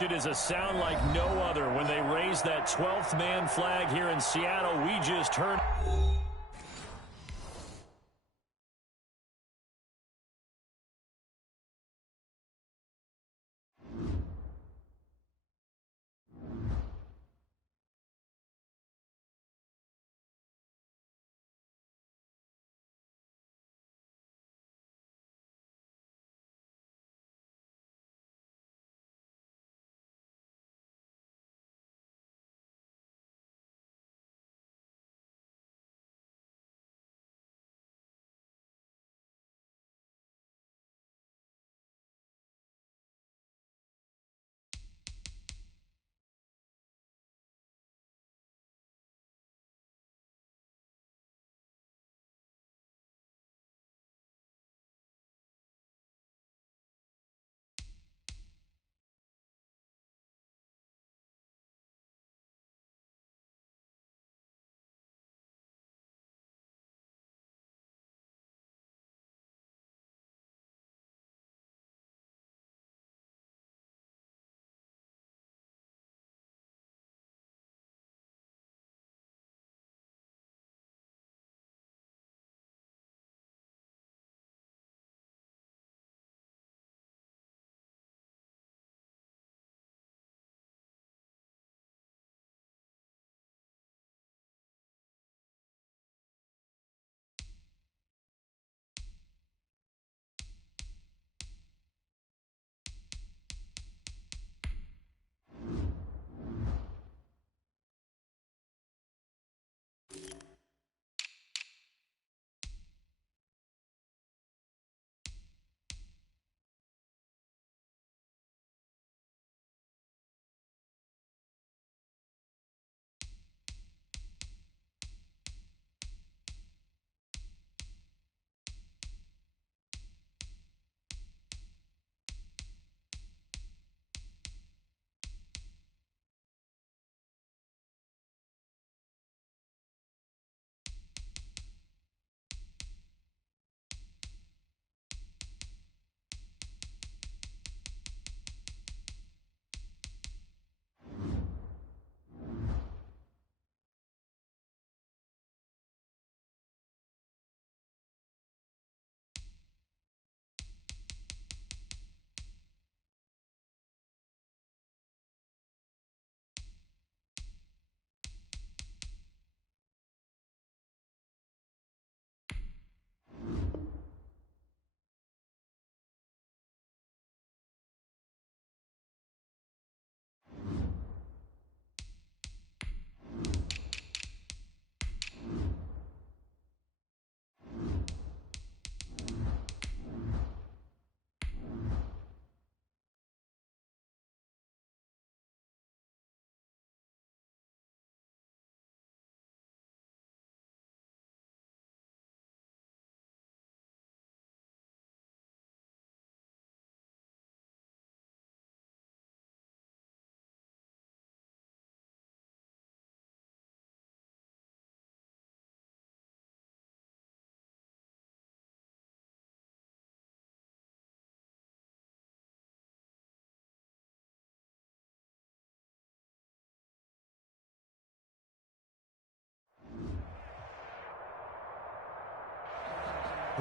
It is a sound like no other when they raise that 12th man flag here in Seattle. We just heard.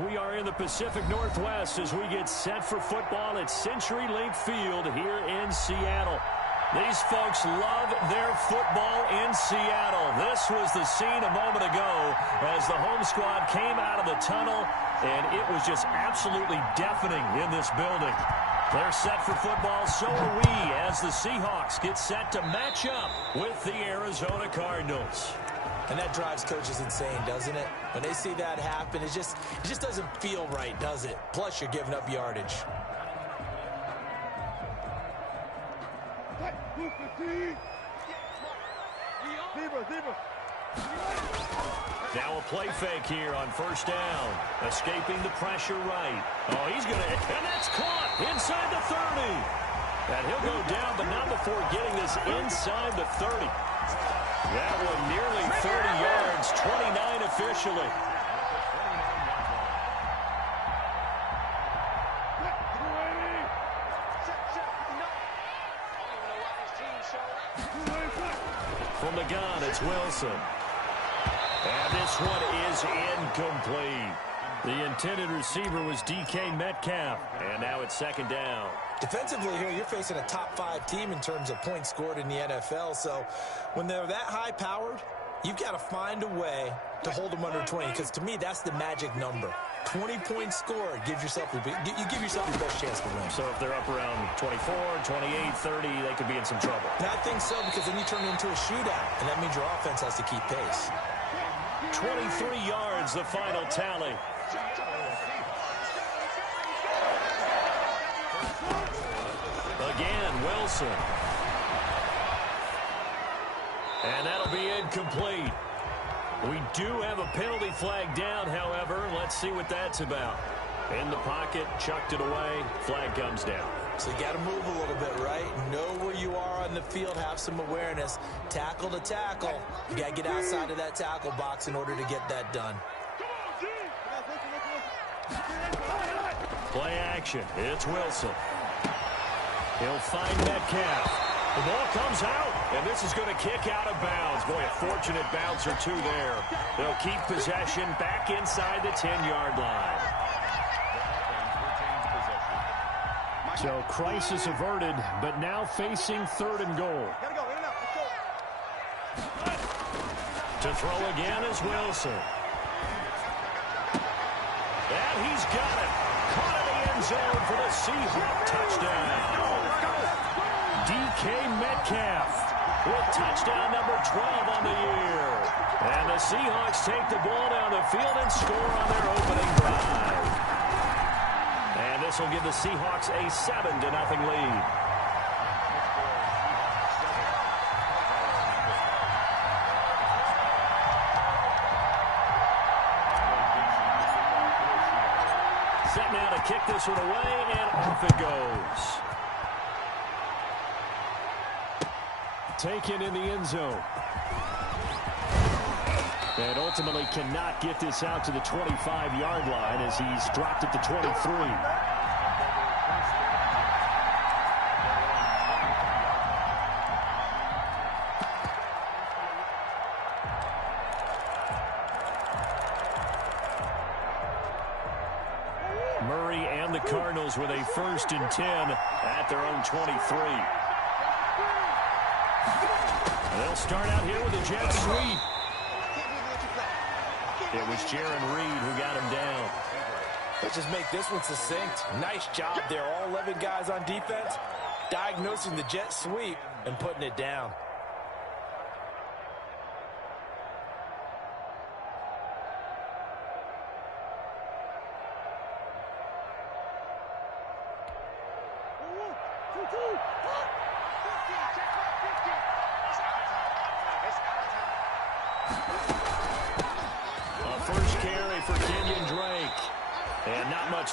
We are in the Pacific Northwest as we get set for football at CenturyLink Field here in Seattle. These folks love their football in Seattle. This was the scene a moment ago as the home squad came out of the tunnel, and it was just absolutely deafening in this building. They're set for football, so are we, as the Seahawks get set to match up with the Arizona Cardinals. And that drives coaches insane, doesn't it? When they see that happen, it just doesn't feel right, does it? Plus, you're giving up yardage. Now a play fake here on first down. Escaping the pressure right. Oh, he's going to, and that's caught inside the 30. And he'll go down, but not before getting this inside the 30. That one nearly 30 yards, 29 officially. From the gun, it's Wilson. And this one is incomplete. The intended receiver was DK Metcalf. And now it's second down. Defensively here, you're facing a top-5 team in terms of points scored in the NFL. So when they're that high-powered, you've got to find a way to hold them under 20. Because to me, that's the magic number. 20 points scored gives yourself you give yourself your best chance to win. So if they're up around 24, 28, 30, they could be in some trouble. And I think so, because then you turn it into a shootout, and that means your offense has to keep pace. 23 yards, the final tally. Again, Wilson. And that'll be incomplete. We do have a penalty flag down, however. Let's see what that's about. In the pocket, chucked it away, flag comes down. So you got to move a little bit, right? Know where you are on the field, have some awareness. Tackle to tackle. You got to get outside of that tackle box in order to get that done. Play action. It's Wilson. He'll find Metcalf. The ball comes out, and this is going to kick out of bounds. Boy, a fortunate bounce or two there. They'll keep possession back inside the 10-yard line. So crisis averted, but now facing 3rd and goal. To throw again is Wilson. And he's got it. Caught in the end zone for the Seahawks touchdown. DK Metcalf with touchdown number 12 on the year. And the Seahawks take the ball down the field and score on their opening drive. And this will give the Seahawks a 7-0 lead. Set now to kick this one away, and off it goes. Taken in the end zone. And ultimately cannot get this out to the 25-yard line as he's dropped at the 23. Murray and the Cardinals with a 1st and 10 at their own 23. They'll start out here with a jet sweep. It was Jaron Reed who got him down. Let's just make this one succinct. Nice job there. All 11 guys on defense diagnosing the jet sweep and putting it down.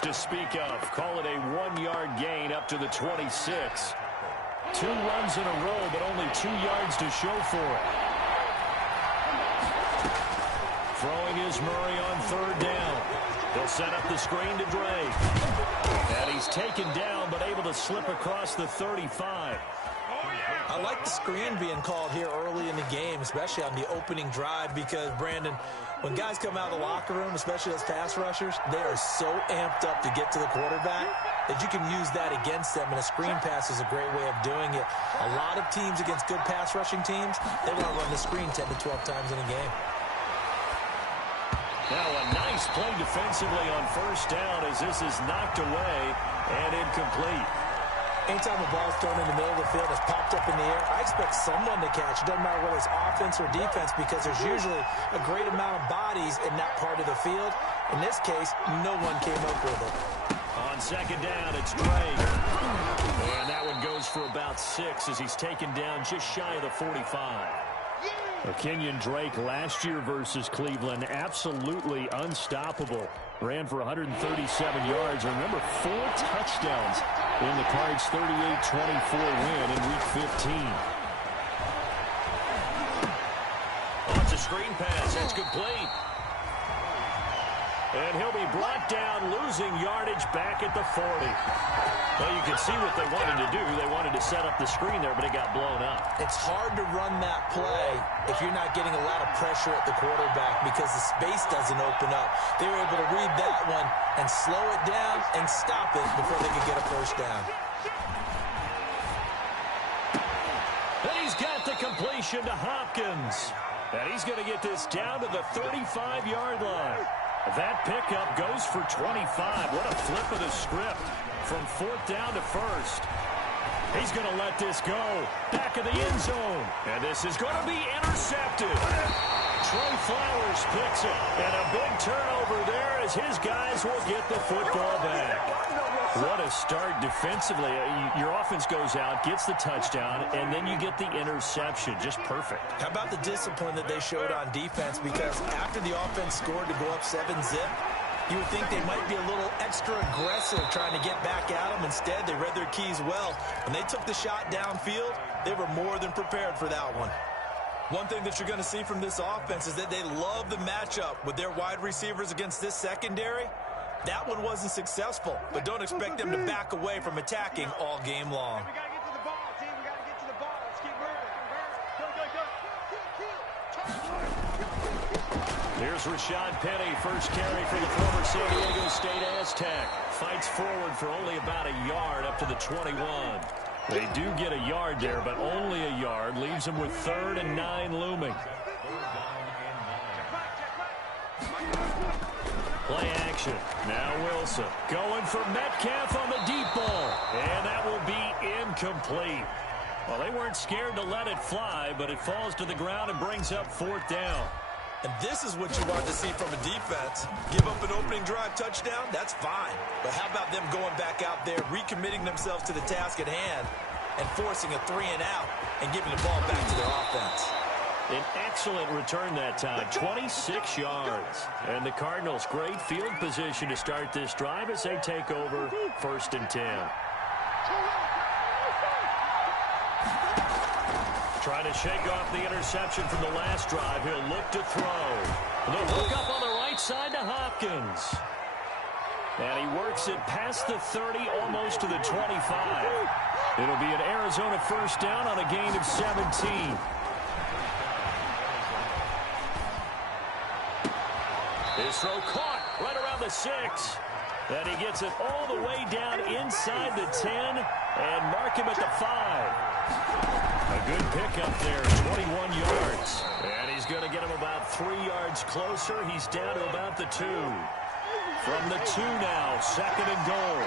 To speak of. Call it a 1-yard gain up to the 26. 2 runs in a row, but only 2 yards to show for it. Throwing is Murray on 3rd down. They'll set up the screen to Drake. And he's taken down, but able to slip across the 35. I like the screen being called here early in the game, especially on the opening drive, because, Brandon, when guys come out of the locker room, especially those pass rushers, they are so amped up to get to the quarterback that you can use that against them, and a screen pass is a great way of doing it. A lot of teams against good pass rushing teams, they want to run the screen 10 to 12 times in a game. Now a nice play defensively on 1st down as this is knocked away and incomplete. Anytime a ball is thrown in the middle of the field, it's popped up in the air, I expect someone to catch. It doesn't matter whether it's offense or defense, because there's usually a great amount of bodies in that part of the field. In this case, no one came up with it. On 2nd down, it's Drake. And that one goes for about 6 as he's taken down just shy of the 45. Kenyon Drake last year versus Cleveland, absolutely unstoppable. Ran for 137 yards. Remember, 4 touchdowns in the Cards' 38-24 win in Week 15. Oh, it's a screen pass. It's complete. And he'll be brought down, losing yardage back at the 40. Well, you can see what they wanted to do. They wanted to set up the screen there, but it got blown up. It's hard to run that play if you're not getting a lot of pressure at the quarterback because the space doesn't open up. They were able to read that one and slow it down and stop it before they could get a first down. And he's got the completion to Hopkins. And he's going to get this down to the 35-yard line. That pickup goes for 25. What a flip of the script from 4th down to 1st. He's going to let this go. Back of the end zone. And this is going to be intercepted. Trey Flowers picks it. And a big turnover there as his guys will get the football back. What a start defensively. Your offense goes out, gets the touchdown, and then you get the interception. Just perfect. How about the discipline that they showed on defense? Because after the offense scored to go up 7-zip, you would think they might be a little extra aggressive trying to get back at them. Instead, they read their keys well. When they took the shot downfield, they were more than prepared for that one. One thing that you're going to see from this offense is that they love the matchup with their wide receivers against this secondary. That one wasn't successful, but don't expect them to back away from attacking all game long. We got to get to the ball, team. We got to get to the ball. Let's keep moving. Go. Here's Rashad Penny, first carry for the former San Diego State Aztec. Fights forward for only about a yard up to the 21. They do get a yard there, but only a yard. Leaves them with 3rd and 9 looming. Play action. Now Wilson going for Metcalf on the deep ball. And that will be incomplete. Well, they weren't scared to let it fly, but it falls to the ground and brings up 4th down. And this is what you want to see from a defense. Give up an opening drive touchdown, that's fine. But how about them going back out there, recommitting themselves to the task at hand, and forcing a 3-and-out and giving the ball back to their offense? An excellent return that time, 26 yards. And the Cardinals, great field position to start this drive as they take over 1st and 10. Trying to shake off the interception from the last drive. He'll look to throw. The hook up on the right side to Hopkins. And he works it past the 30, almost to the 25. It'll be an Arizona first down on a gain of 17. His throw caught right around the 6. And he gets it all the way down inside the 10 and mark him at the 5. A good pickup there, 21 yards. And he's going to get him about 3 yards closer. He's down to about the 2. From the 2 now, 2nd and goal.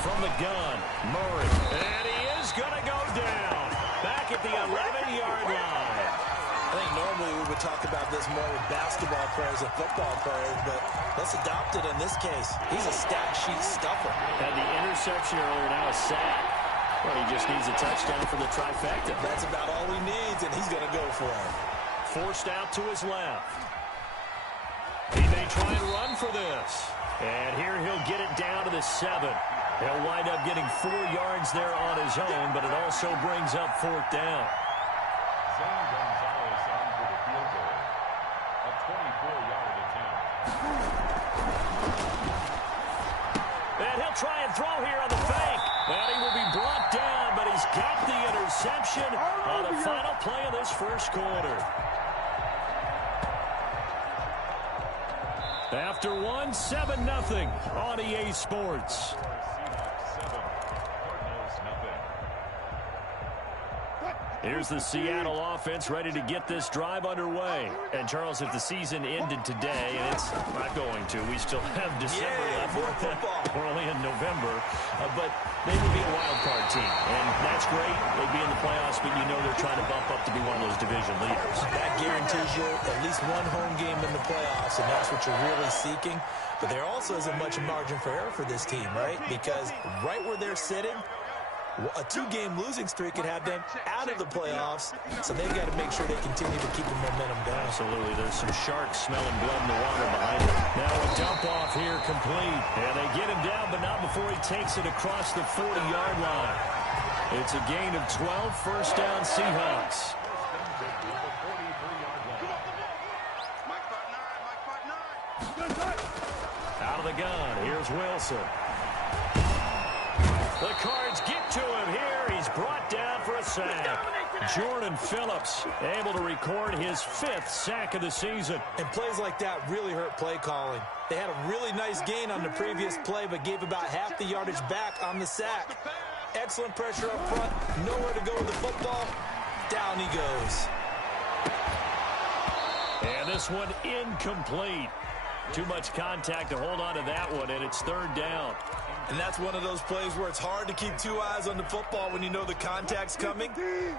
From the gun, Murray. And he is going to go down. Back at the 11-yard line. I think normally we would talk about this more with basketball players and football players, but let's adopt it in this case. He's a stat sheet stuffer. Had the interception earlier, now a sack. Well, he just needs a touchdown for the trifecta. That's about all he needs, and he's going to go for it. Forced out to his left. He may try and run for this. And here he'll get it down to the 7. He'll wind up getting 4 yards there on his own, but it also brings up 4th down. And he'll try and throw here on the fake. And he will be brought down, but he's got the interception on the final play of this first quarter. After 1, 7-0 on EA Sports. Here's the Seattle offense ready to get this drive underway. And, Charles, if the season ended today, and it's not going to, we still have December left. We're only in November. But they would be a wild card team. And that's great. They'd be in the playoffs, but you know they're trying to bump up to be one of those division leaders. That guarantees you at least one home game in the playoffs, and that's what you're really seeking. But there also isn't much margin for error for this team, right? Because right where they're sitting, a 2-game losing streak could have them out of the playoffs, so they've got to make sure they continue to keep the momentum going. Absolutely. There's some sharks smelling blood in the water behind them. Now a dump off here complete. And they get him down, but not before he takes it across the 40-yard line. It's a gain of 12, first down Seahawks. gun. Here's Wilson. The Cards get to him here. He's brought down for a sack. Jordan Phillips able to record his 5th sack of the season. And plays like that really hurt play calling. They had a really nice gain on the previous play, but gave about half the yardage back on the sack. Excellent pressure up front. Nowhere to go with the football. Down he goes. And this one incomplete. Too much contact to hold on to that one, and it's 3rd down. And that's one of those plays where it's hard to keep 2 eyes on the football when you know the contact's coming,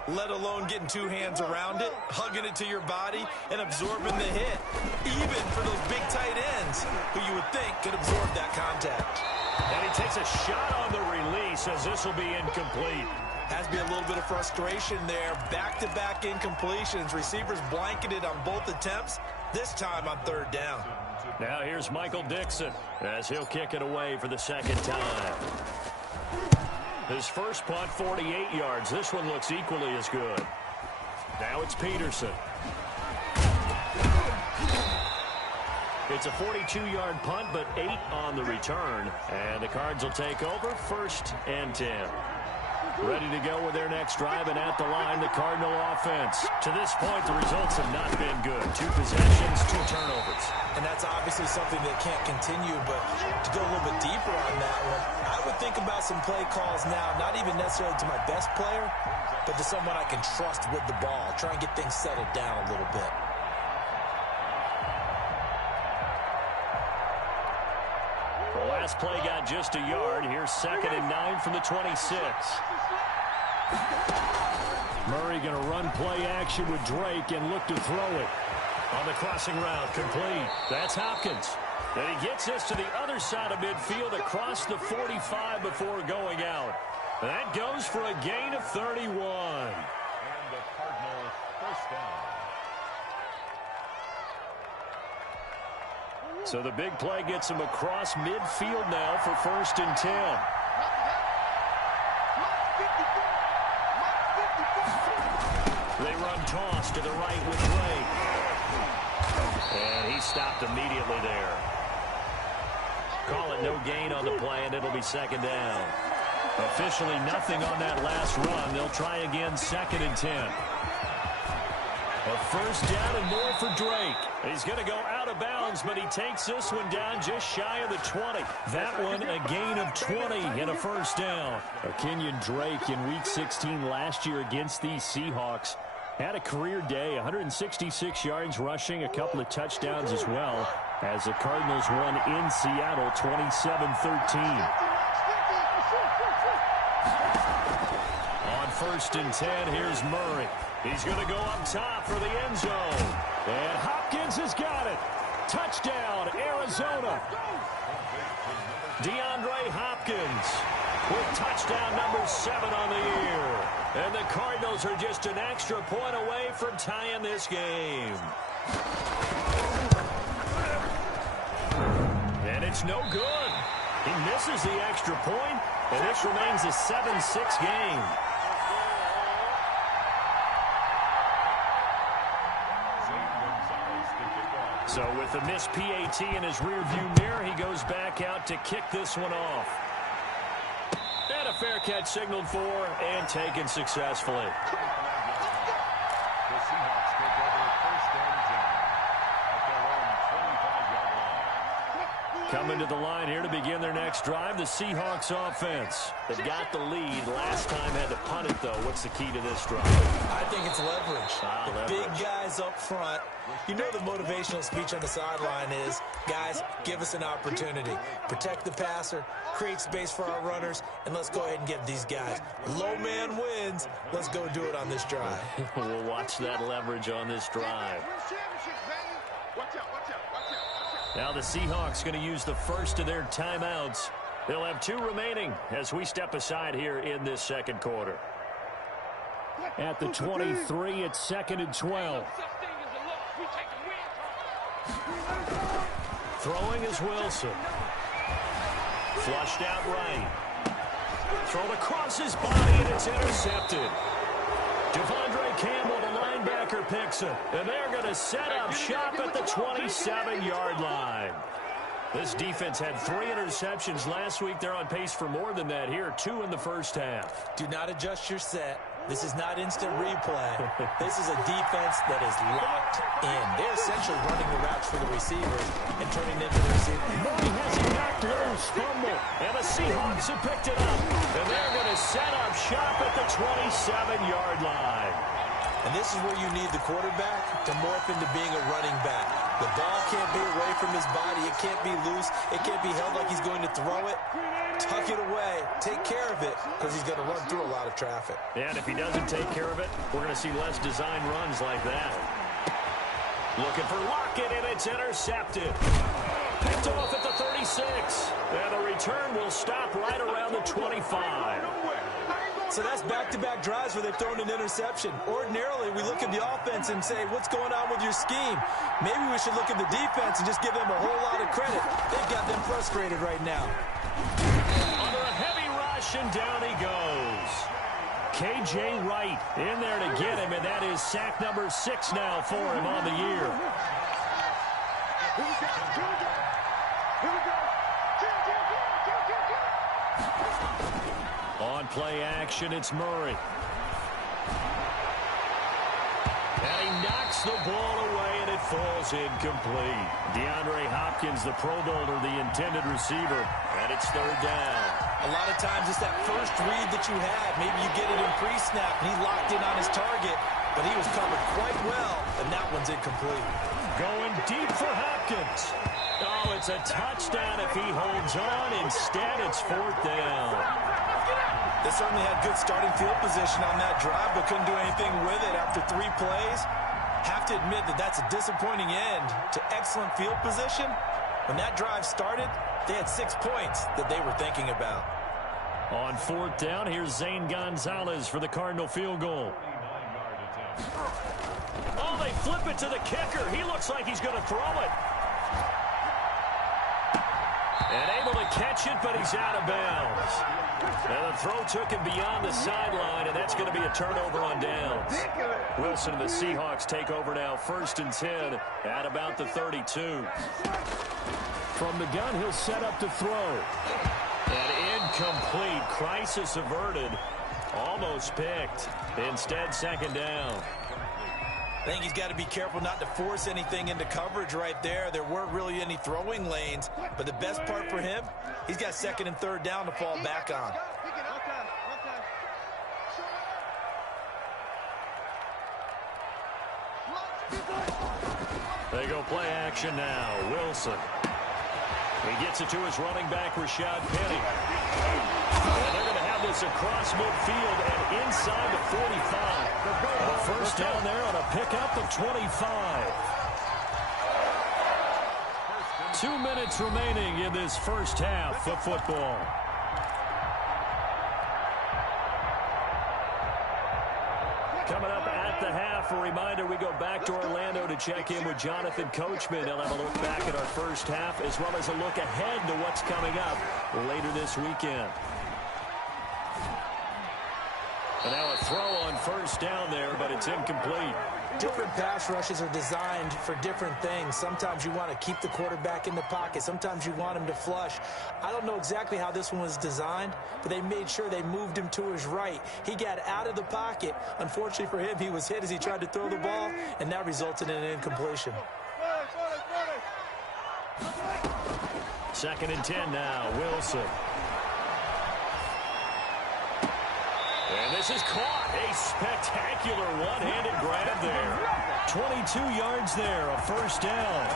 let alone getting 2 hands around it, hugging it to your body, and absorbing the hit, even for those big tight ends who you would think could absorb that contact. And he takes a shot on the release as this will be incomplete. Has to be a little bit of frustration there. Back-to-back incompletions. Receivers blanketed on both attempts, this time on 3rd down. Now here's Michael Dixon as he'll kick it away for the 2nd time. His first punt, 48 yards. This one looks equally as good. Now it's Peterson. It's a 42-yard punt, but 8 on the return. And the Cards will take over, 1st and 10. Ready to go with their next drive, and at the line, the Cardinal offense. To this point, the results have not been good. 2 possessions, 2 turnovers. And that's obviously something that can't continue, but to go a little bit deeper on that one, I would think about some play calls now, not even necessarily to my best player, but to someone I can trust with the ball. Try and get things settled down a little bit. The last play got just a yard. Here's 2nd and 9 from the 26. Murray going to run play action with Drake and look to throw it. On the crossing route, complete. That's Hopkins. And he gets us to the other side of midfield across the 45 before going out. That goes for a gain of 31. And the Cardinals 1st down. So the big play gets him across midfield now for 1st and 10. They run toss to the right with Drake. And he stopped immediately there. Call it no gain on the play, and it'll be 2nd down. Officially nothing on that last run. They'll try again, 2nd and 10. A 1st down and more for Drake. He's going to go out of bounds, but he takes this one down just shy of the 20. That one a gain of 20 and a 1st down. Kenyon Drake in Week 16 last year against these Seahawks had a career day, 166 yards rushing, a couple of touchdowns as well, as the Cardinals won in Seattle 27-13. On 1st and 10, here's Murray. He's going to go up top for the end zone. And Hopkins has got it. Touchdown, Arizona. DeAndre Hopkins with touchdown number 7 on the year. And the Cardinals are just an extra point away from tying this game. And it's no good. He misses the extra point, and this remains a 7-6 game. So with a missed PAT in his rearview mirror, he goes back out to kick this one off. And a fair catch signaled for and taken successfully. The Seahawks take over 1st and 10 at their own 25-yard line. Coming to the line here to begin their next drive, the Seahawks offense. They've got the lead. Last time had to punt it, though. What's the key to this drive? I think it's leverage. The big guys up front. You know the motivational speech on the sideline is, guys, give us an opportunity. Protect the passer, create space for our runners, and let's go ahead and get these guys. Low man wins. Let's go do it on this drive. We'll watch that leverage on this drive. Now the Seahawks going to use the first of their timeouts. They'll have 2 remaining as we step aside here in this 2nd quarter. At the 23, it's 2nd and 12. Throwing is Wilson. Flushed out right. Thrown across his body, and it's intercepted. Devondre Campbell, the linebacker, picks it. And they're going to set up shop at the 27-yard line. This defense had 3 interceptions last week. They're on pace for more than that here. 2 in the first half. Do not adjust your set. This is not instant replay. This is a defense that is locked in. They're essentially running the routes for the receivers and turning them into the receivers. Murray has it knocked loose. Fumble. And the Seahawks have picked it up. And they're going to set up shop at the 27-yard line. And this is where you need the quarterback to morph into being a running back. The ball can't be away from his body. It can't be loose. It can't be held like he's going to throw it. Tuck it away. Take care of it because he's going to run through a lot of traffic. Yeah, and if he doesn't take care of it, we're going to see less design runs like that. Looking for Lockett, and it's intercepted. Picked off at the 36. And the return will stop right around the 25. So that's back-to-back drives where they've thrown an interception. Ordinarily, we look at the offense and say, what's going on with your scheme? Maybe we should look at the defense and just give them a whole lot of credit. They've got them frustrated right now. Under a heavy rush, and down he goes. K.J. Wright in there to get him, and that is sack number 6 now for him on the year. On play action, it's Murray. And he knocks the ball away, and it falls incomplete. DeAndre Hopkins, the Pro Bowler, the intended receiver, and it's 3rd down. A lot of times it's that first read that you had. Maybe you get it in pre-snap, and he locked in on his target, but he was covered quite well, and that one's incomplete. Going deep for Hopkins. Oh, it's a touchdown if he holds on. Instead, it's 4th down. They certainly had good starting field position on that drive, but couldn't do anything with it after 3 plays. Have to admit that that's a disappointing end to excellent field position. When that drive started, they had 6 points that they were thinking about. On 4th down, here's Zane Gonzalez for the Cardinal field goal. Oh, they flip it to the kicker. He looks like he's going to throw it. And able to catch it, but he's out of bounds. And the throw took him beyond the sideline, and that's going to be a turnover on downs. Wilson and the Seahawks take over now, 1st and 10 at about the 32. From the gun, he'll set up to throw. And incomplete. Crisis averted. Almost picked. Instead, 2nd down. I think he's got to be careful not to force anything into coverage right there. There weren't really any throwing lanes, but the best part for him, he's got 2nd and 3rd down to fall back on. They go play action now. Wilson. He gets it to his running back, Rashad Penny. And they're going to have this across midfield and inside the 45. A 1st down there on a pickup of 25. 2 minutes remaining in this 1st half of football. Coming up at the half, a reminder, we go back to Orlando to check in with Jonathan Coachman. They'll have a look back at our 1st half as well as a look ahead to what's coming up later this weekend. And now a throw on 1st down there, but it's incomplete. Different pass rushes are designed for different things. Sometimes you want to keep the quarterback in the pocket. Sometimes you want him to flush. I don't know exactly how this one was designed, but they made sure they moved him to his right. He got out of the pocket. Unfortunately for him, he was hit as he tried to throw the ball, and that resulted in an incompletion. 2nd and 10 now, Wilson. And this is caught. A spectacular one-handed grab there. 22 yards there, a 1st down.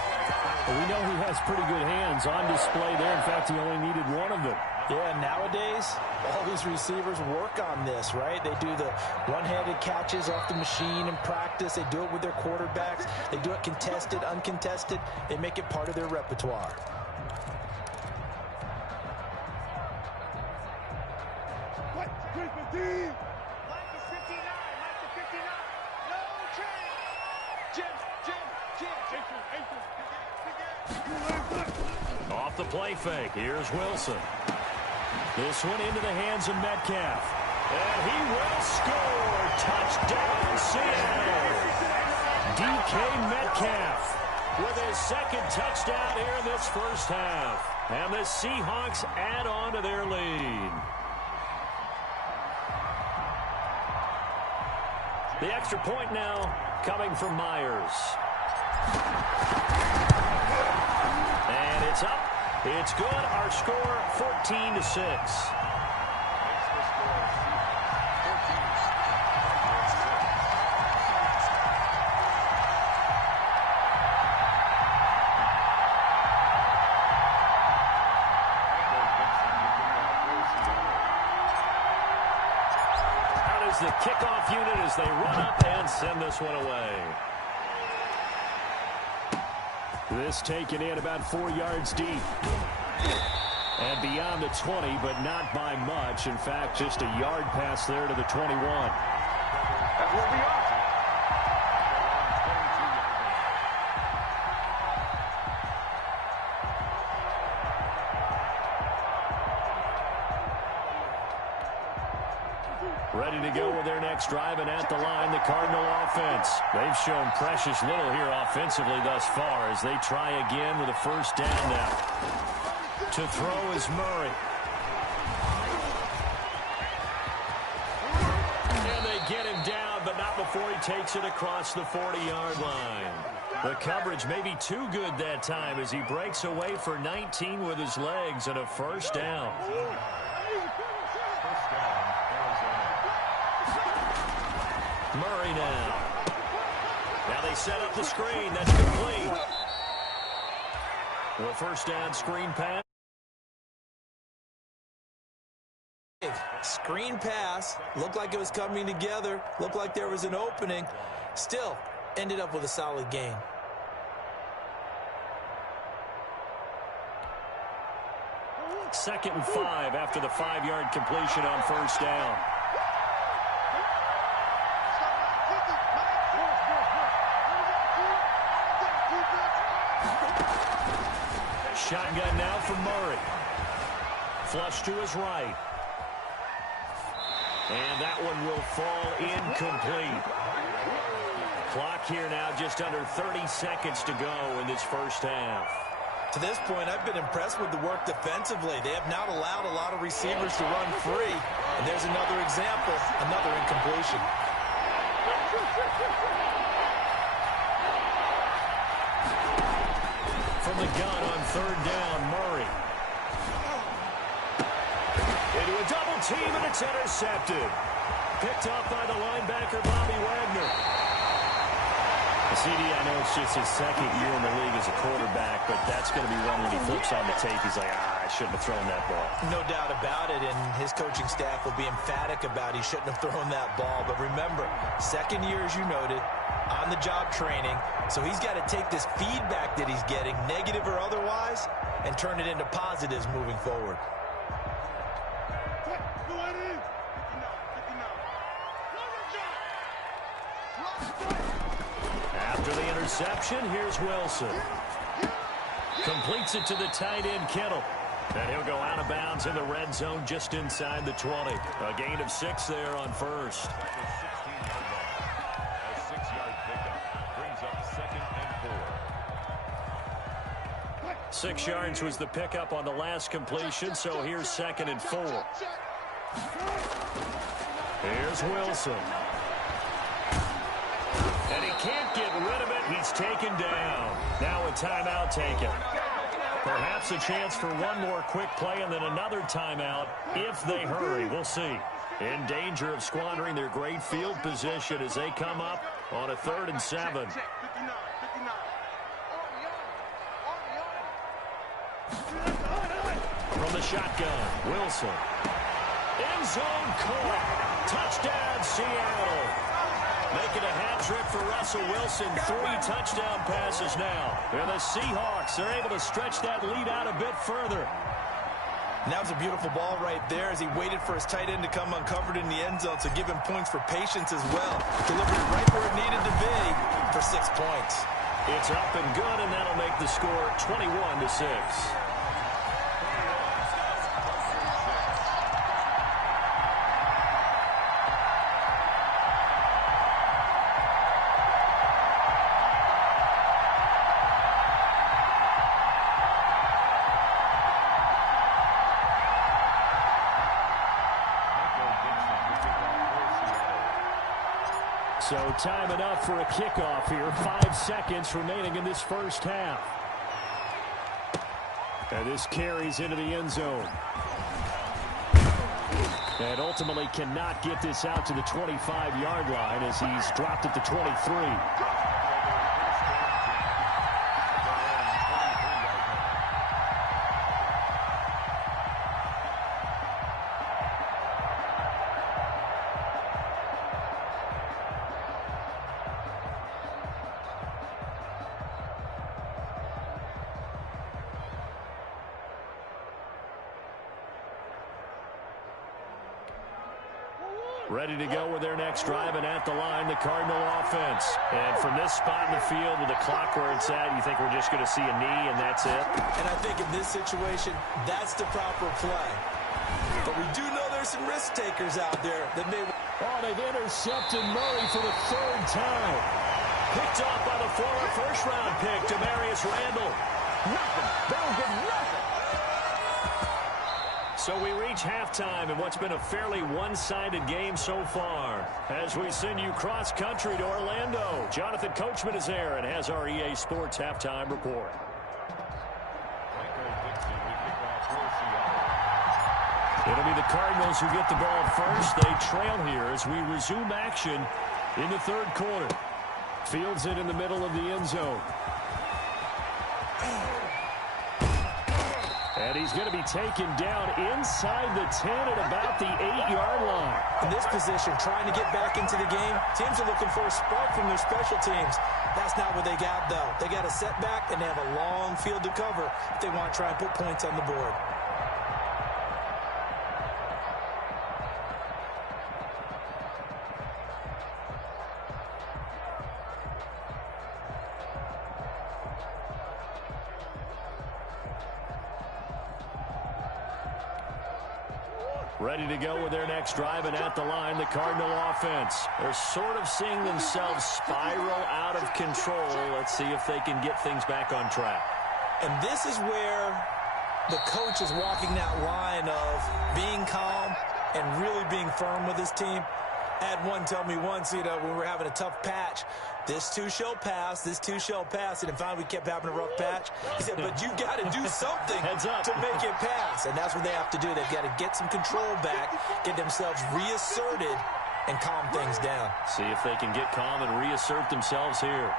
Well, we know he has pretty good hands on display there. In fact, he only needed one of them. Yeah, nowadays, all these receivers work on this, right? They do the one-handed catches off the machine in practice. They do it with their quarterbacks. They do it contested, uncontested. They make it part of their repertoire. Off the play fake, here's Wilson. This one into the hands of Metcalf. And he will score. Touchdown, Seattle. DK Metcalf. with his second touchdown here in this first half. And the Seahawks add on to their lead. The extra point now coming from Myers. And it's up. It's good. Our score, 14-6. The kickoff unit as they run up and send this one away. This taken in about 4 yards deep. And beyond the 20, but not by much. In fact, just a yard pass there to the 21. That's where we are. Ready to go with their next drive, and at the line, the Cardinal offense. They've shown precious little here offensively thus far as they try again with a first down now. To throw is Murray. And they get him down, but not before he takes it across the 40-yard line. The coverage may be too good that time as he breaks away for 19 with his legs and a first down. Murray now. Now they set up the screen. That's complete. The first down screen pass. Screen pass. Looked like it was coming together. Looked like there was an opening. Still ended up with a solid gain. Second and 5 after the 5-yard completion on first down. Shotgun now from Murray. Flush to his right. And that one will fall incomplete. Clock here now just under 30 seconds to go in this first half. To this point, I've been impressed with the work defensively. They have not allowed a lot of receivers to run free. And there's another example, another incompletion. From the gun on third down, Murray. Into a double team, and it's intercepted. Picked up by the linebacker, Bobby Wagner. CD, I know it's just his second year in the league as a quarterback, but that's going to be one when he flips on the tape. He's like, I shouldn't have thrown that ball. No doubt about it, and his coaching staff will be emphatic about he shouldn't have thrown that ball. But remember, second year, as you noted, on-the-job training, so he's got to take this feedback that he's getting, negative or otherwise, and turn it into positives moving forward. After the interception, here's Wilson. Completes it to the tight end, Kittle. And he'll go out of bounds in the red zone just inside the 20. A gain of 6 there on first. A 6-yard pickup brings up 2nd and 4. 6 yards was the pickup on the last completion, so here's 2nd and 4. Here's Wilson. And he can't get rid of it. He's taken down. Now a timeout taken. Perhaps a chance for one more quick play and then another timeout if they hurry. We'll see. In danger of squandering their great field position as they come up on a 3rd and 7. From the shotgun, Wilson. End zone caught. Touchdown, Seattle. Making a hat trick for Russell Wilson. 3 touchdown passes now. And the Seahawks are able to stretch that lead out a bit further. And that was a beautiful ball right there as he waited for his tight end to come uncovered in the end zone, so give him points for patience as well. Delivered it right where it needed to be for 6 points. It's up and good, and that'll make the score 21-6. So time enough for a kickoff here. 5 seconds remaining in this first half. And this carries into the end zone. And ultimately cannot get this out to the 25-yard line as he's dropped at the 23. Ready to go with their next drive, and at the line, the Cardinal offense. And from this spot in the field with the clock where it's at, you think we're just going to see a knee and that's it? And I think in this situation, that's the proper play. But we do know there's some risk takers out there that may... Oh, they've intercepted Murray for the 3rd time. Picked off by the former first-round pick, Demarius Randall. Nothing. They don't get nothing. So we reach halftime in what's been a fairly one-sided game so far. As we send you cross-country to Orlando, Jonathan Coachman is there and has our EA Sports halftime report. It'll be the Cardinals who get the ball first. They trail here as we resume action in the 3rd quarter. Fields it in the middle of the end zone. And he's going to be taken down inside the 10 at about the 8-yard line. In this position, trying to get back into the game, teams are looking for a spark from their special teams. That's not what they got, though. They got a setback, and they have a long field to cover if they want to try and put points on the board. Ready to go with their next drive, and at the line, the Cardinal offense. They're sort of seeing themselves spiral out of control. Let's see if they can get things back on track. And this is where the coach is walking that line of being calm and really being firm with his team. I had one tell me once, when we were having a tough patch, this too shall pass, this too shall pass. And finally we kept having a rough patch. He said, but you got to do something to make it pass. And that's what they have to do. They've got to get some control back, get themselves reasserted, and calm things down. See if they can get calm and reassert themselves here.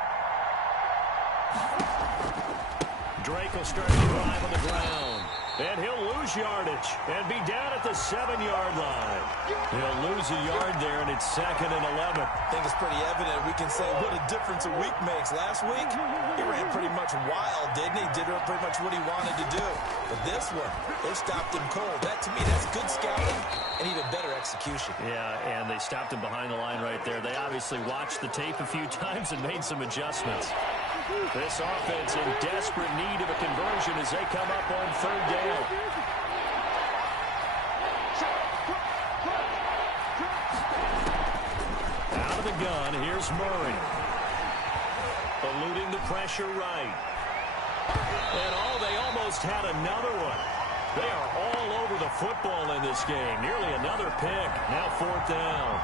Drake will start the drive on the ground. And he'll lose yardage and be down at the 7-yard line. He'll lose a yard there, and it's 2nd and 11. I think it's pretty evident. We can say what a difference a week makes. Last week, he ran pretty much wild, didn't he? Did pretty much what he wanted to do. But this one, they stopped him cold. That, to me, that's good scouting and even better execution. Yeah, and they stopped him behind the line right there. They obviously watched the tape a few times and made some adjustments. This offense in desperate need of a conversion as they come up on 3rd down. Out of the gun, here's Murray. Eluding the pressure right. And they almost had another one. They are all over the football in this game. Nearly another pick. Now 4th down.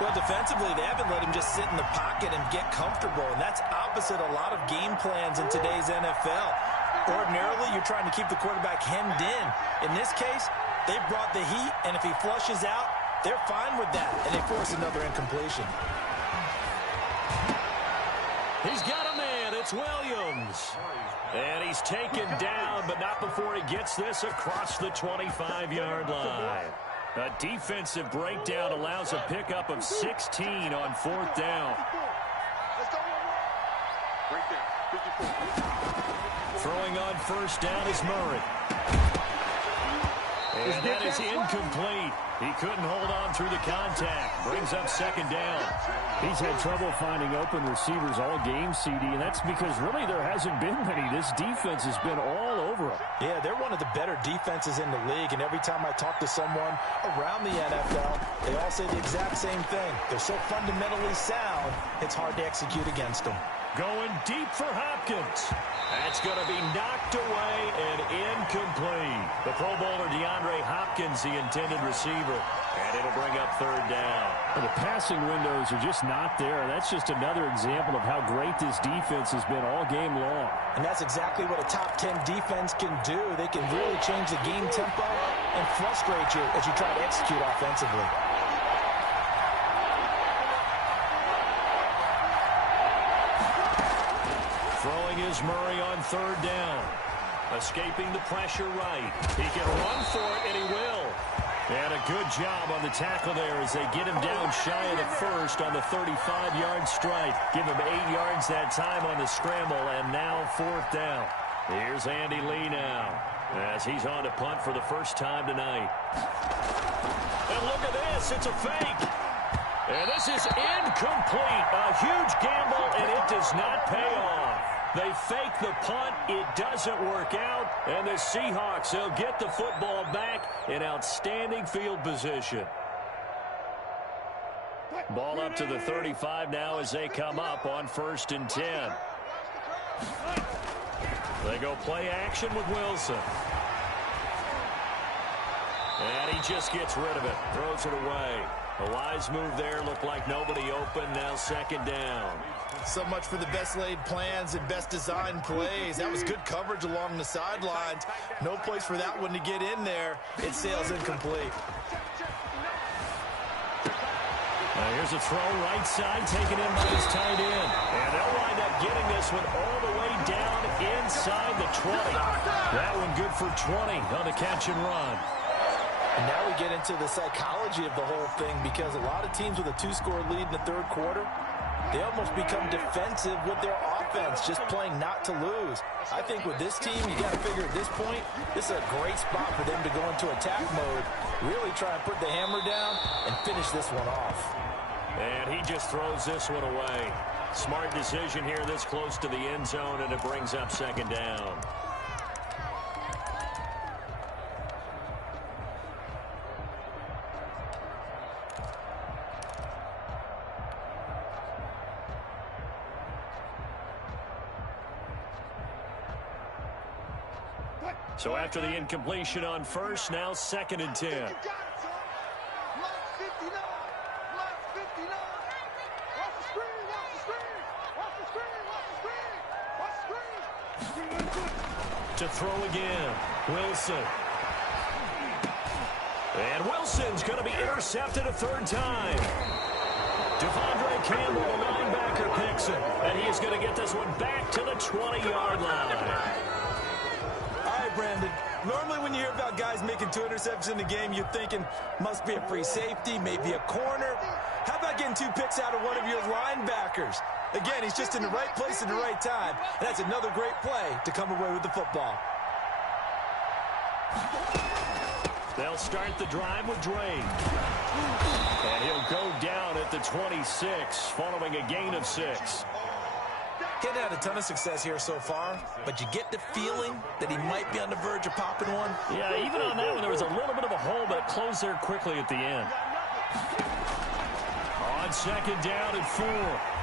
Well, defensively, they haven't let him just sit in the pocket and get comfortable, and that's opposite a lot of game plans in today's NFL. Ordinarily, you're trying to keep the quarterback hemmed in. In this case, they brought the heat, and if he flushes out, they're fine with that, and they force another incompletion. He's got a man. It's Williams. And he's taken down, but not before he gets this across the 25-yard line. A defensive breakdown allows a pickup of 16 on 4th down. Right there, 54. Throwing on 1st down is Murray. And that is incomplete. He couldn't hold on through the contact. Brings up 2nd down. He's had trouble finding open receivers all game, CD, and that's because really there hasn't been many. This defense has been all over him. Yeah, they're one of the better defenses in the league, and every time I talk to someone around the NFL, they all say the exact same thing. They're so fundamentally sound, it's hard to execute against them. Going deep for Hopkins. That's going to be knocked away and incomplete. The Pro Bowler DeAndre Hopkins Hopkins, the intended receiver. And it'll bring up third down. And the passing windows are just not there. That's just another example of how great this defense has been all game long. And that's exactly what a top 10 defense can do. They can really change the game tempo and frustrate you as you try to execute offensively. Throwing is Murray on third down. Escaping the pressure right. He can run for it, and he will. And a good job on the tackle there as they get him down shy of the first on the 35-yard strike. Give him 8 yards that time on the scramble, and now fourth down. Here's Andy Lee now as he's on to punt for the first time tonight. And look at this. It's a fake. And this is incomplete. A huge gamble, and it does not pay off. They fake the punt. It doesn't work out. And the Seahawks, they'll get the football back in outstanding field position. Ball up to the 35 now as they come up on 1st and 10. They go play action with Wilson. And he just gets rid of it. Throws it away. A wise move there. Looked like nobody open. Now 2nd down. So much for the best laid plans and best designed plays. That was good coverage along the sidelines. No place for that one to get in there. It sails incomplete. Here's a throw right side taken in by his tight end. And they'll wind up getting this one all the way down inside the 20. That one good for 20 on the catch and run. And now we get into the psychology of the whole thing, because a lot of teams with a 2-score lead in the 3rd quarter, they almost become defensive with their offense, just playing not to lose. I think with this team, you got to figure at this point, this is a great spot for them to go into attack mode, really try and put the hammer down and finish this one off. And he just throws this one away. Smart decision here this close to the end zone, and it brings up 2nd down. So after the incompletion on 1st, now 2nd and 10. To throw again, Wilson. And Wilson's going to be intercepted a 3rd time. Devondre Campbell, the linebacker, picks him. And he is going to get this one back to the 20-yard line. Brandon, normally when you hear about guys making 2 interceptions in the game, you're thinking must be a free safety, maybe a corner. How about getting 2 picks out of one of your linebackers? Again, he's just in the right place at the right time, and that's another great play to come away with the football. They'll start the drive with Drake. And he'll go down at the 26 following a gain of 6. Getting had a ton of success here so far, but you get the feeling that he might be on the verge of popping one. Yeah, even on that one, there was a little bit of a hole, but it closed there quickly at the end. On 2nd down and 4,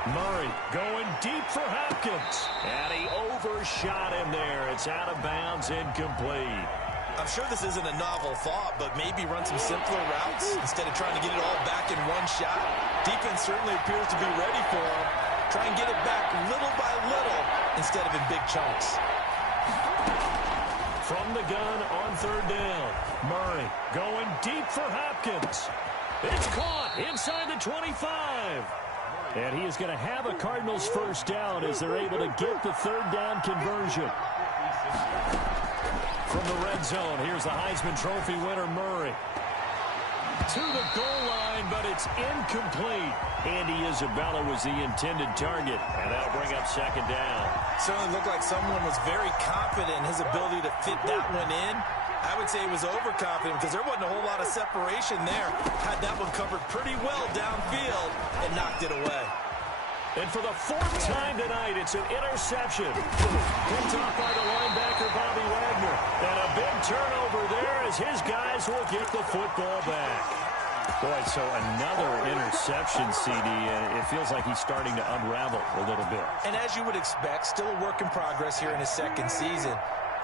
Murray going deep for Hopkins. And he overshot him there. It's out of bounds, incomplete. I'm sure this isn't a novel thought, but maybe run some simpler routes instead of trying to get it all back in one shot. Defense certainly appears to be ready for him. Try and get it back little by little instead of in big chunks. From the gun on 3rd down, Murray going deep for Hopkins. It's caught inside the 25. And he is going to have a Cardinals 1st down as they're able to get the 3rd down conversion. From the red zone, here's the Heisman Trophy winner, Murray. To the goal line, but it's incomplete. Andy Isabella was the intended target, and that'll bring up 2nd down. Certainly looked like someone was very confident in his ability to fit that one in. I would say he was overconfident because there wasn't a whole lot of separation there. Had that one covered pretty well downfield and knocked it away. And for the 4th time tonight, it's an interception. Picked off by the linebacker, Bobby Wagner. And a big turnover there as his guys will get the football back. Boy, so another interception, CD. It feels like he's starting to unravel a little bit. And as you would expect, still a work in progress here in his 2nd season.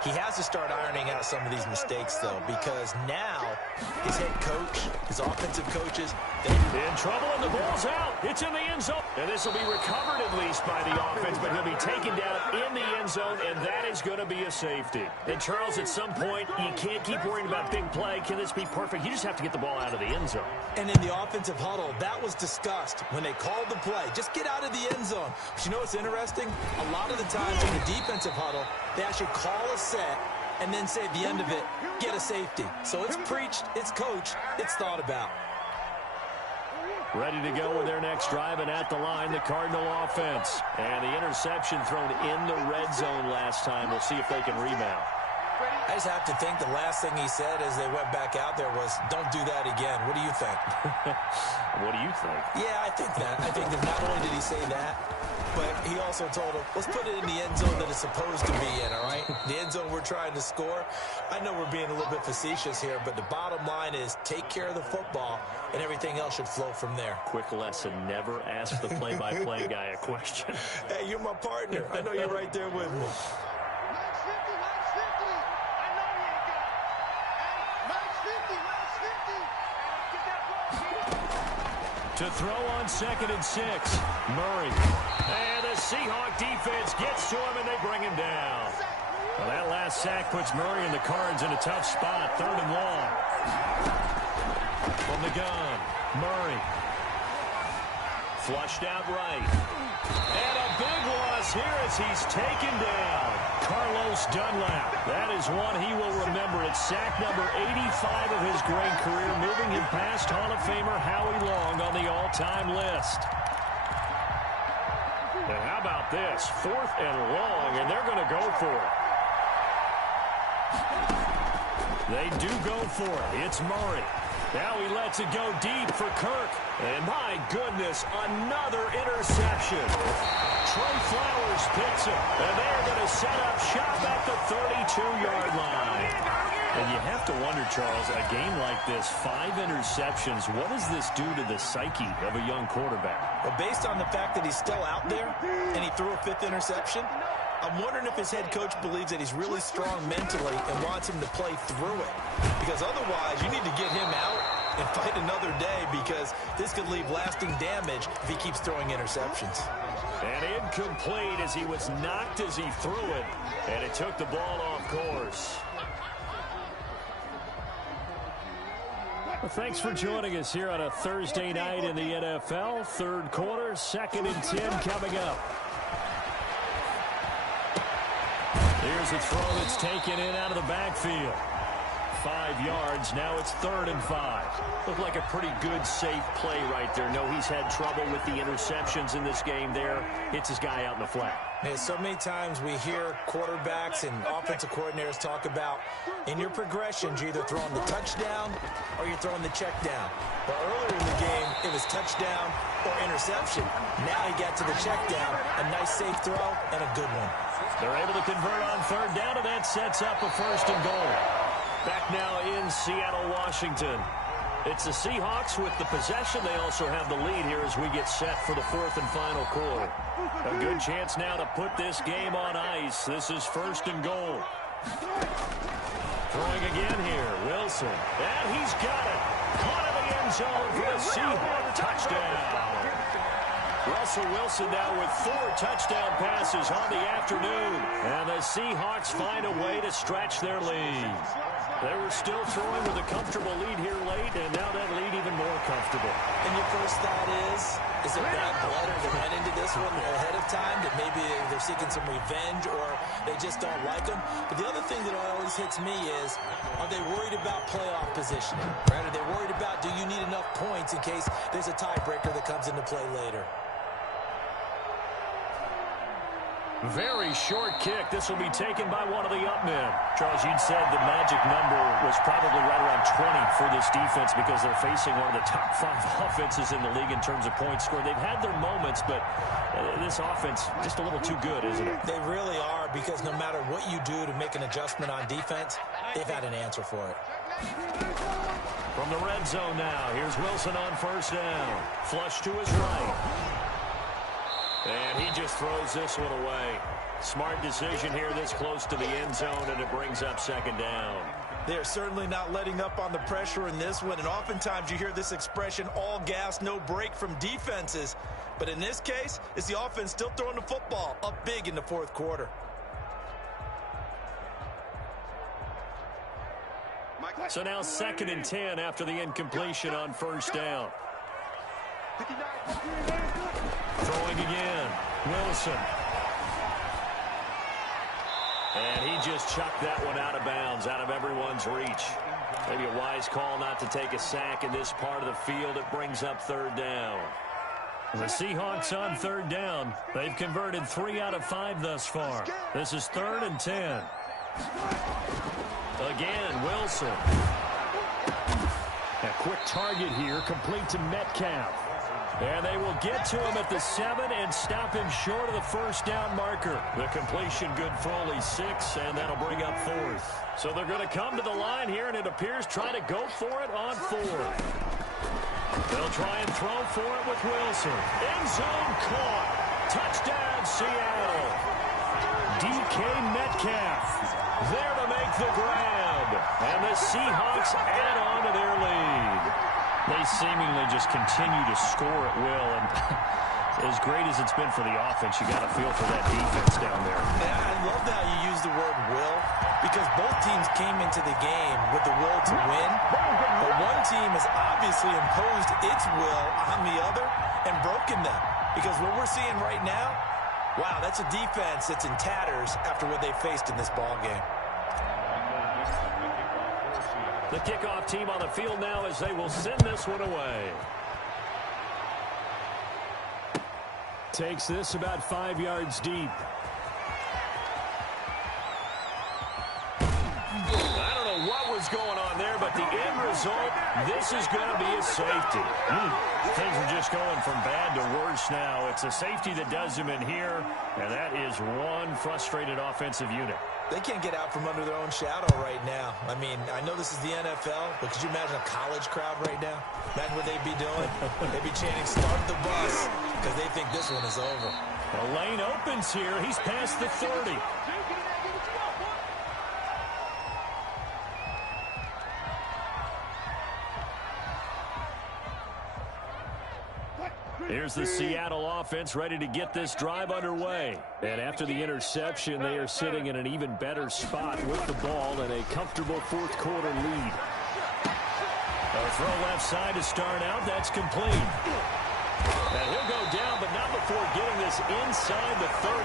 He has to start ironing out some of these mistakes, though, because now his head coach, his offensive coaches, in trouble, and the ball's out. It's in the end zone. And this will be recovered at least by the offense, but he'll be taken down in the end zone, and that is going to be a safety. And, Charles, at some point, you can't keep worrying about big play. Can this be perfect? You just have to get the ball out of the end zone. And in the offensive huddle, that was discussed when they called the play. Just get out of the end zone. But you know what's interesting? A lot of the times in the defensive huddle, they actually call a set and then say at the end of it, get a safety. So it's preached, it's coached, it's thought about. Ready to go with their next drive, and at the line, the Cardinal offense. And the interception thrown in the red zone last time. We'll see if they can rebound. I just have to think the last thing he said as they went back out there was, don't do that again. What do you think? What do you think? Yeah, I think that. I think that not only did he say that, but he also told him, let's put it in the end zone that it's supposed to be in, all right? The end zone we're trying to score. I know we're being a little bit facetious here, but the bottom line is take care of the football, and everything else should flow from there. Quick lesson, never ask the play-by-play guy a question. Hey, you're my partner. I know you're right there with me. To throw on 2nd and 6, Murray. And the Seahawk defense gets to him, and they bring him down. Well, that last sack puts Murray and the Cards in a tough spot, 3rd and long. From the gun, Murray. Flushed out right. And a big loss here as he's taken down. Carlos Dunlap. That is one he will remember. It's sack number 85 of his great career, moving him past Hall of Famer Howie Long on the all-time list. And how about this? 4th and long, and they're going to go for it. They do go for it. It's Murray. Now he lets it go deep for Kirk. And my goodness, another interception. Trey Flowers picks him. And they're going to set up shop at the 32-yard line. And you have to wonder, Charles, a game like this, 5 interceptions, what does this do to the psyche of a young quarterback? Well, based on the fact that he's still out there and he threw a 5th interception, I'm wondering if his head coach believes that he's really strong mentally and wants him to play through it. Because otherwise, you need to get him out and fight another day, because this could leave lasting damage if he keeps throwing interceptions. And incomplete as he was knocked as he threw it, and it took the ball off course. Well, thanks for joining us here on a Thursday night in the NFL. 3rd quarter, 2nd and 10 coming up. Here's a throw that's taken in out of the backfield. 5 yards. Now it's 3rd and 5. Looked like a pretty good, safe play right there. No, he's had trouble with the interceptions in this game there. Hits his guy out in the flat. Yeah, so many times we hear quarterbacks and offensive coordinators talk about in your progressions, you're either throwing the touchdown or you're throwing the check down. But earlier in the game, it was touchdown or interception. Now he got to the check down. A nice, safe throw and a good one. They're able to convert on 3rd down, and that sets up a 1st and goal. Back now in Seattle, Washington. It's the Seahawks with the possession. They also have the lead here as we get set for the 4th and final quarter. A good chance now to put this game on ice. This is 1st and goal. Throwing again here, Wilson. And he's got it. Caught in the end zone for the Seahawks. Touchdown. Russell Wilson now with 4 touchdown passes on the afternoon. And the Seahawks find a way to stretch their lead. They were still throwing with a comfortable lead here late, and now that lead even more comfortable. And your first thought is it bad blood or they went into this one ahead of time, that maybe they're seeking some revenge or they just don't like them? But the other thing that always hits me is, are they worried about playoff positioning? Right? Are they worried about, do you need enough points in case there's a tiebreaker that comes into play later? Very short kick. This will be taken by one of the up men. Charles, you'd said the magic number was probably right around 20 for this defense because they're facing one of the top 5 offenses in the league in terms of points scored. They've had their moments, but this offense just a little too good, isn't it? They really are, because no matter what you do to make an adjustment on defense, they've had an answer for it. From the red zone now, here's Wilson on 1st down. Flush to his right. And he just throws this one away. Smart decision here this close to the end zone, and it brings up second down. They're certainly not letting up on the pressure in this one, and oftentimes you hear this expression, all gas, no break from defenses. But in this case, it's the offense still throwing the football up big in the fourth quarter. So now 2nd and 10 after the incompletion on first down. Throwing again, Wilson. And he just chucked that one out of bounds, out of everyone's reach. Maybe a wise call not to take a sack in this part of the field. It brings up third down. The Seahawks on third down. They've converted 3 out of 5 thus far. This is 3rd and 10. Again, Wilson. A quick target here, complete to Metcalf. And they will get to him at the 7 and stop him short of the first down marker. The completion good for only 6, and that'll bring up 4th. So they're going to come to the line here, and it appears try to go for it on 4th. They'll try and throw for it with Wilson. End zone caught. Touchdown, Seattle. DK Metcalf there to make the grab. And the Seahawks add on to their lead. They seemingly just continue to score at will, and as great as it's been for the offense, you got to feel for that defense down there. Yeah, I love how you use the word will, because both teams came into the game with the will to win, but one team has obviously imposed its will on the other and broken them, because what we're seeing right now, wow, that's a defense that's in tatters after what they faced in this ball game. The kickoff team on the field now as they will send this one away. Takes this about 5 yards deep. I don't know what was going on there, but the end result, this is going to be a safety. Things are just going from bad to worse now. It's a safety that does them in here, and that is one frustrated offensive unit. They can't get out from under their own shadow right now. I mean, I know this is the NFL, but could you imagine a college crowd right now? Imagine what they'd be doing. They'd be chanting, start the bus, because they think this one is over. The lane opens here. He's past the 30. Here's the Seattle offense ready to get this drive underway. And after the interception, they are sitting in an even better spot with the ball and a comfortable fourth quarter lead. A throw left side to start out. That's complete. And he'll go down, but not before getting this inside the 30.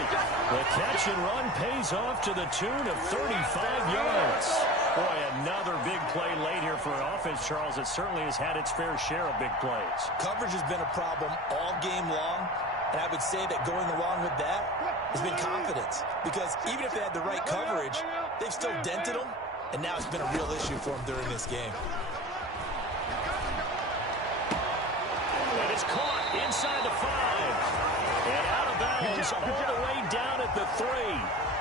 The catch and run pays off to the tune of 35 yards. Boy, another big play late here for an offense, Charles, that certainly has had its fair share of big plays. Coverage has been a problem all game long, and I would say that going along with that has been confidence. Because even if they had the right coverage, they've still dented them, and now it's been a real issue for them during this game. And it's caught inside the 5. And out of bounds all the way down at the 3.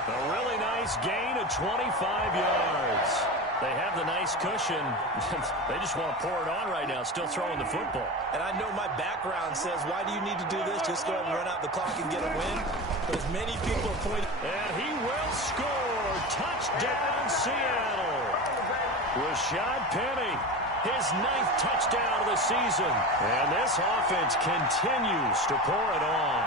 A really nice gain of 25 yards. They have the nice cushion. They just want to pour it on right now, still throwing the football. And I know my background says, why do you need to do this? Just go ahead and run out the clock and get a win. But as many people are pointing... And he will score. Touchdown, Seattle. Rashad Penny, his 9th touchdown of the season. And this offense continues to pour it on.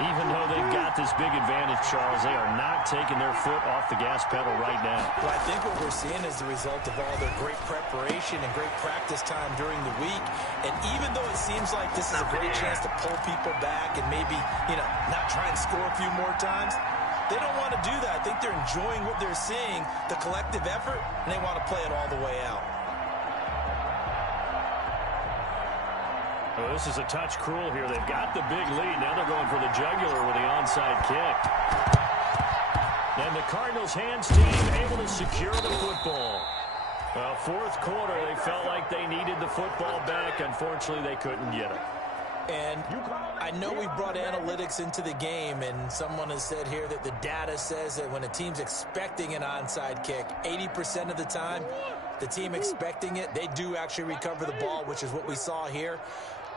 Even though they've got this big advantage, Charles, they are not taking their foot off the gas pedal right now. Well, I think what we're seeing is the result of all their great preparation and great practice time during the week. And even though it seems like this is a great chance to pull people back and maybe, not try and score a few more times, they don't want to do that. I think they're enjoying what they're seeing, the collective effort, and they want to play it all the way out. Oh, this is a touch cruel here. They've got the big lead. Now they're going for the jugular with the onside kick. And the Cardinals' hands team able to secure the football. Fourth quarter, they felt like they needed the football back. Unfortunately, they couldn't get it. And I know we brought analytics into the game, and someone has said here that the data says that when a team's expecting an onside kick, 80% of the time, the team expecting it, they do actually recover the ball, which is what we saw here.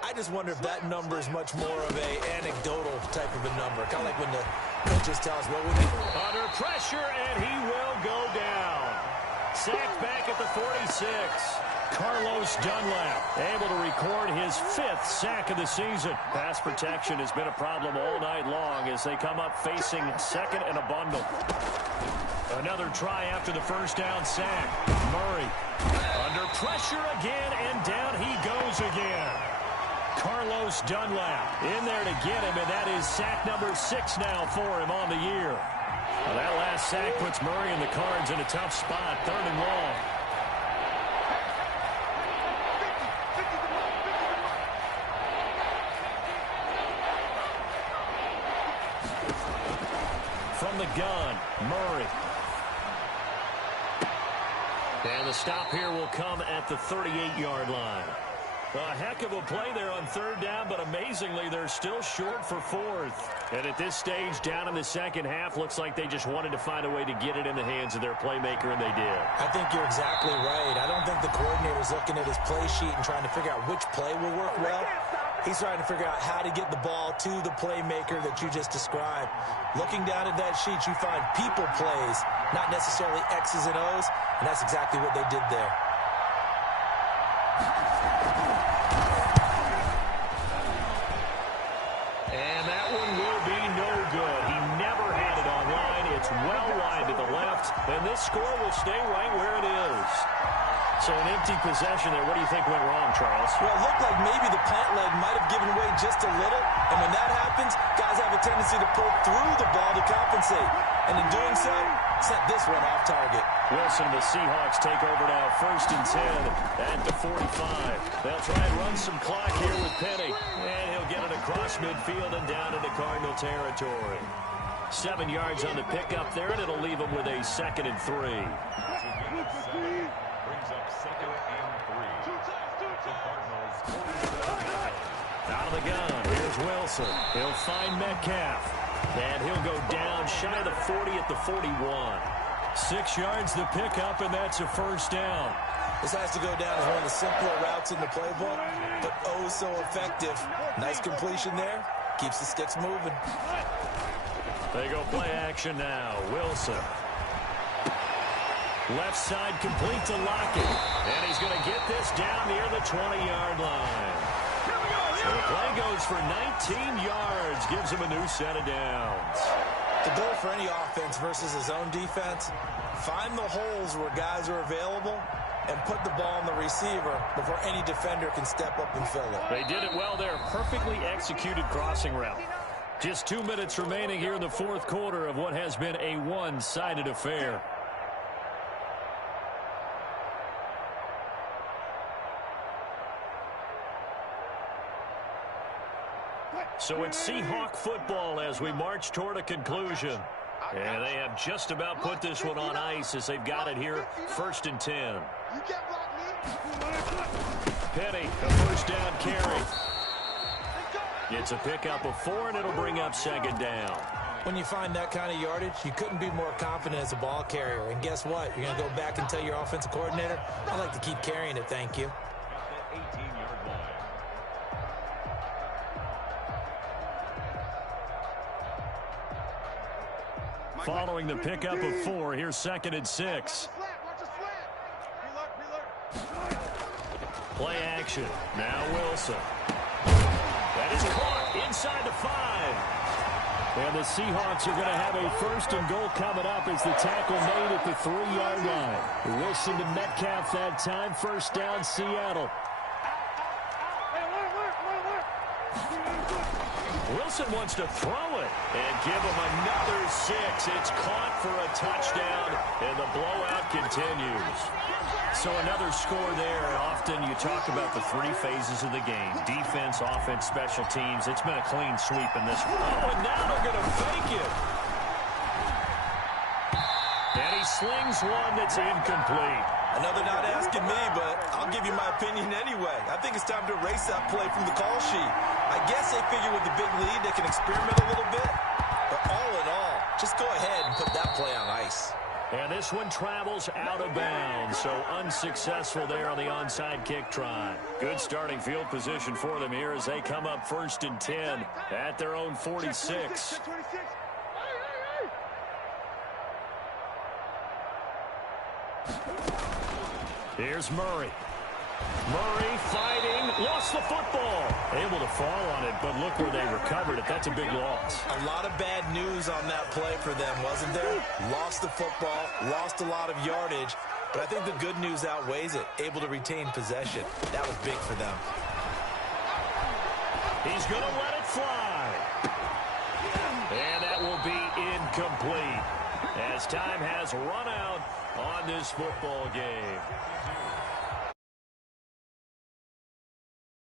I just wonder if that number is much more of a anecdotal type of a number. Kind of like when the coaches tell us what we do. Under pressure, and he will go down. Sacked back at the 46. Carlos Dunlap able to record his 5th sack of the season. Pass protection has been a problem all night long as they come up facing second and a bundle. Another try after the first down sack. Murray under pressure again, and down he goes again. Carlos Dunlap in there to get him, and that is sack number 6 now for him on the year. Well, that last sack puts Murray and the Cards in a tough spot, 3rd and long. From the gun, Murray. And the stop here will come at the 38-yard line. A heck of a play there on 3rd down, but amazingly, they're still short for 4th. And at this stage, down in the second half, looks like they just wanted to find a way to get it in the hands of their playmaker, and they did. I think you're exactly right. I don't think the coordinator's looking at his play sheet and trying to figure out which play will work well. He's trying to figure out how to get the ball to the playmaker that you just described. Looking down at that sheet, you find people plays, not necessarily X's and O's, and that's exactly what they did there. And that one will be no good. He never had it online. It's well wide to the left, and this score will stay right where it is. So an empty possession there. What do you think went wrong, Charles? Well, it looked like maybe the punt leg might have given way just a little, and when that happens, guys have a tendency to pull through the ball to compensate, and in doing so, sent this one off target. Wilson and the Seahawks take over now, 1st and 10 at the 45. They'll try and run some clock here with Penny, and he'll get it across midfield and down into Cardinal territory. 7 yards on the pickup there, and it'll leave him with a 2nd and 3. Brings up 2nd and 3. The Cardinals. Out of the gun, here's Wilson. He'll find Metcalf, and he'll go down shy of the 40 at the 41. 6 yards the pickup, and that's a 1st down. This has to go down as one of the simpler routes in the playbook, but oh so effective. Nice completion there. Keeps the sticks moving. They go play action now. Wilson. Left side complete to Lockett. And he's going to get this down near the 20-yard line. So the play goes for 19 yards. Gives him a new set of downs. The goal for any offense versus his own defense, find the holes where guys are available and put the ball on the receiver before any defender can step up and fill it. They did it well there. Perfectly executed crossing route. Just 2 minutes remaining here in the 4th quarter of what has been a one-sided affair. So it's Seahawk football as we march toward a conclusion. And they have just about put this one on ice as they've got it here, 1st and 10. Penny, a 1st down carry. It's a pickup of 4, and it'll bring up 2nd down. When you find that kind of yardage, you couldn't be more confident as a ball carrier. And guess what? You're going to go back and tell your offensive coordinator, I'd like to keep carrying it, thank you. At the 18-yard line. Following the pickup of 4, here's 2nd and 6. Play action. Now Wilson. That is caught inside the 5. And the Seahawks are going to have a 1st and goal coming up as the tackle made at the 3-yard line. Wilson to Metcalf that time. 1st down, Seattle. Wilson wants to throw it and give him another 6. It's caught for a touchdown, and the blowout continues. So another score there. Often you talk about the 3 phases of the game. Defense, offense, special teams. It's been a clean sweep in this one. Oh, and now they're going to fake it. And he slings one that's incomplete. Another not asking me, but I'll give you my opinion anyway. I think it's time to erase that play from the call sheet. I guess they figure with the big lead they can experiment a little bit. But all in all, just go ahead and put that play on ice. And this one travels out of bounds, so unsuccessful there on the onside kick try. Good starting field position for them here as they come up 1st and 10 at their own 46. Here's Murray. Murray fighting, lost the football. Able to fall on it, but look where they recovered it. That's a big loss. A lot of bad news on that play for them, wasn't there? Lost the football, lost a lot of yardage, but I think the good news outweighs it. Able to retain possession. That was big for them. He's going to let it fly. And that will be incomplete as time has run out on this football game.